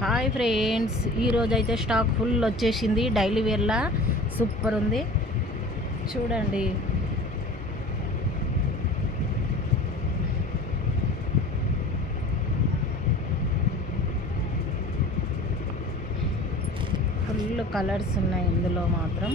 Hi friends, ఈరోజు అయితే stock full వచ్చేసింది. డైలీ వేర్లా సూపర్ ఉంది చూడండి. ఫుల్ కలర్స్ ఉన్నాయి ఇందులో మాత్రం.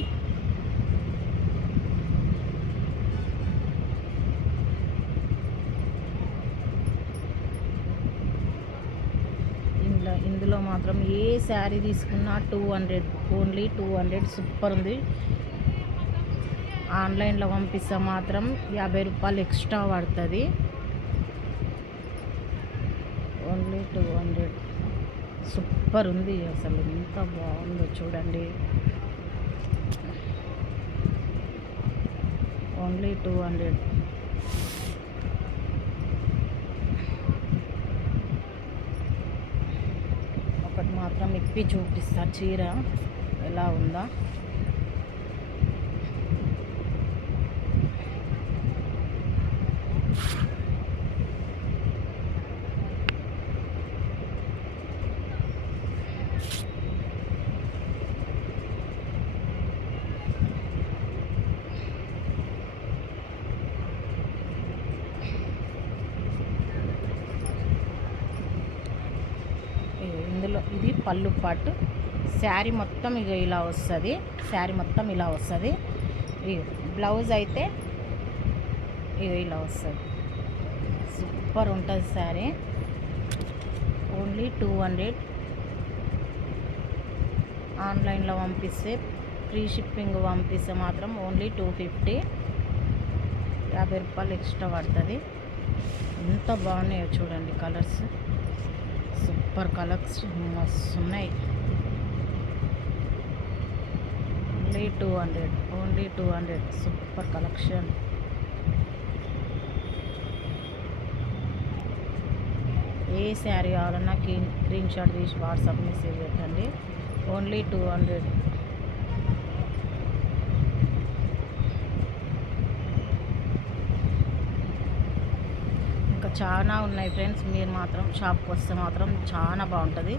ఇందులో మాత్రం ఏ శారీ తీసుకున్నా 200, ఓన్లీ 200. సూపర్ ఉంది. ఆన్లైన్లో పంపిస్తే మాత్రం 50 రూపాయలు ఎక్స్ట్రా పడుతుంది. ఓన్లీ 200. సూపర్ ఉంది, అసలు ఎంత బాగుందో చూడండి. ఓన్లీ 200. ఒకటి మాత్రం ఇప్పి చూపిస్తా చీర ఎలా ఉందా. ఇందులో ఇది పళ్ళు పాటు. శారీ మొత్తం ఇక ఇలా వస్తుంది. శారీ మొత్తం ఇలా వస్తుంది. బ్లౌజ్ అయితే ఇక ఇలా వస్తుంది. సూపర్ ఉంటుంది శారీ. ఓన్లీ 200. ఆన్లైన్లో పంపిస్తే ఫ్రీ షిప్పింగ్ పంపిస్తే మాత్రం ఓన్లీ 250. 50 రూపాయలు ఎక్స్ట్రా పడుతుంది. ఎంత బాగున్నాయో చూడండి కలర్స్. సూపర్ కలర్స్ మస్తు ఉన్నాయి. ఓన్లీ 200. ఓన్లీ 200. Super collection. ఏ శారీ కావాలన్నా స్క్రీన్ షాట్ తీసి వాట్సాప్ మెసేజ్ పెట్టండి. ఓన్లీ 200. ఇంకా చాలా ఉన్నాయి ఫ్రెండ్స్. మీరు మాత్రం షాప్కి వస్తే మాత్రం చాలా బాగుంటుంది.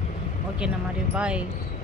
ఓకేనా మరి, బాయ్.